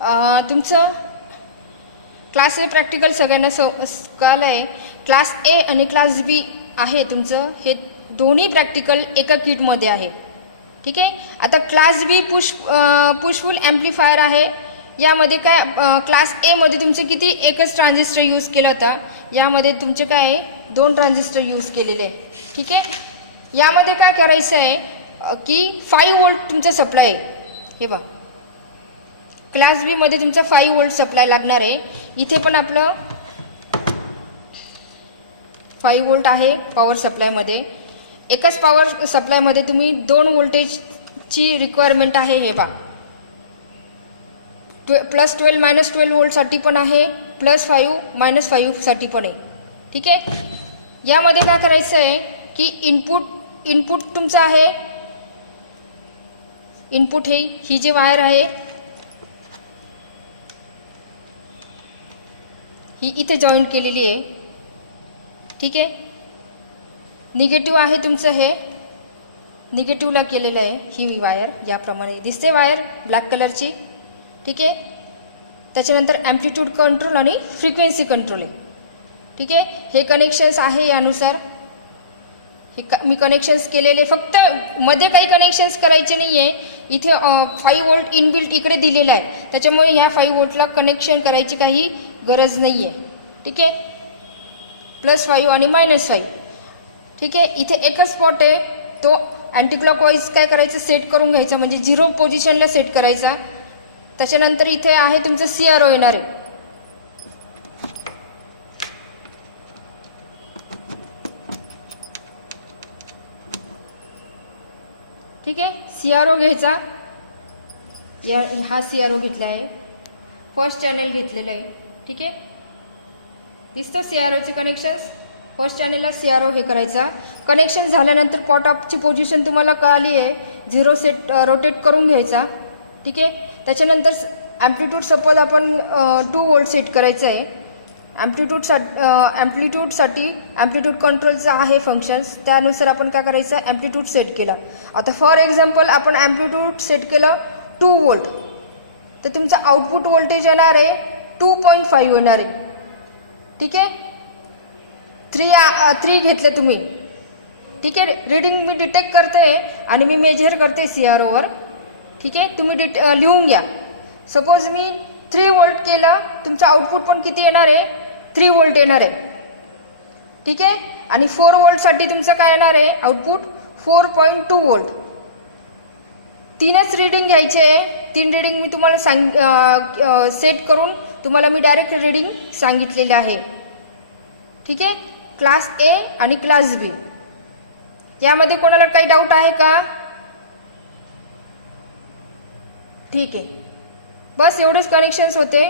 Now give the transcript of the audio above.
तुमचं क्लास ए प्रॅक्टिकल सगळ्यांना कळलं आहे. क्लास ए आणि क्लास बी आहे तुमचं, हे दोन्ही प्रॅक्टिकल एका किटमध्ये आहे. ठीक आहे. आता क्लास बी पुशफुल ॲम्प्लिफायर आहे. यामध्ये काय क्लास एमध्ये तुमचे किती एकच ट्रान्झिस्टर यूज केला होता, यामध्ये तुमचे काय आहे 2 ट्रान्झिस्टर यूज केलेले आहे. ठीक आहे. यामध्ये काय करायचं आहे की 5 व्होल्ट तुमचा सप्लाय आहे. हे बघा क्लास बी मध्ये तुमचा 5 व्होल्ट सप्लाय लागणार आहे. इथे पण आपलं 5 व्होल्ट आहे पॉवर सप्लायमध्ये. एकच पॉवर सप्लायमध्ये तुम्ही 2 व्होल्टेजची रिक्वायरमेंट आहे. हे पहा +12 -12 व्होल्टसाठी पण आहे, +5 -5 साठी पण आहे. ठीक आहे. यामध्ये काय करायचं आहे की इनपुट तुमचं आहे. इनपुट ही जी वायर आहे ही इथे जॉईंट केलेली आहे. ठीक आहे. निगेटिव्ह आहे तुमचं, हे निगेटिव्हला केलेलं आहे. ही वायर याप्रमाणे दिसते, वायर ब्लॅक कलरची. ठीक आहे. त्याच्यानंतर ॲम्प्लिट्यूड कंट्रोल आणि फ्रिक्वेन्सी कंट्रोल आहे. ठीक आहे. हे कनेक्शन्स आहे यानुसार हे मी कनेक्शन्स केलेले. फक्त मध्ये काही कनेक्शन्स करायचे नाही आहे. इथे 5 व्होल्ट इनबिल्ट इकडे दिलेला आहे, त्याच्यामुळे ह्या 5 व्होल्टला कनेक्शन करायची काही गरज नाही आहे. ठीक आहे. +5 आणि -5. ठीक आहे. इथे एकच स्पॉट आहे, तो अँटी क्लॉकवाईज काय करायचं सेट करून घ्यायचा, म्हणजे 0 पोझिशनला सेट करायचा. त्याच्यानंतर इथे आहे तुमचं CRO येणार आहे. ठीक आहे. CRO घ्यायचा. हा CRO घेतला आहे, फर्स्ट चॅनल घेतलेलं आहे. ठीक आहे. दिसतो CROचे कनेक्शन्स. फर्स्ट चॅनलला CRO हे करायचा. कनेक्शन झाल्यानंतर पॉट ऑफची पोझिशन तुम्हाला कळाली आहे, 0 सेट रोटेट करून घ्यायचा. ठीक आहे. त्याच्यानंतर ॲम्प्लिट्यूड सपोज आपण 2 व्होल्ट सेट करायचं आहे. ॲम्प्लिट्यूडसाठी ॲम्प्लिट्यूड कंट्रोलचं आहे फंक्शन्स, त्यानुसार आपण काय करायचं ॲम्प्लिट्यूड सेट केला. आता फॉर एक्झाम्पल आपण ॲम्प्लिट्यूड सेट केलं 2 व्होल्ट, तर तुमचं आउटपुट व्होल्टेज येणार आहे 2.5 येणार आहे. ठीक आहे. 3 घेतले तुम्ही. ठीक आहे. रीडिंग मी डिटेक्ट करते आणि मी मेजर करते CROवर. ठीक आहे. तुम्ही लिहून घ्या. सपोज मी 3 व्होल्ट केलं, तुमचं आउटपुट पण किती येणार आहे 3 व्होल्ट येणार आहे. ठीक आहे. आणि 4 व्होल्टसाठी तुमचं काय येणार आहे आउटपुट 4.2 व्होल्ट. 3च रीडिंग घ्यायचे आहे. 3 रीडिंग मी तुम्हाला सेट करून तुम्हाला मी डायरेक्ट रीडिंग सांगितलेले आहे. ठीक आहे. क्लास ए आणि क्लास बी यामध्ये कोणाला काही डाऊट आहे का? ठीक आहे. बस एवढेच कनेक्शन्स होते.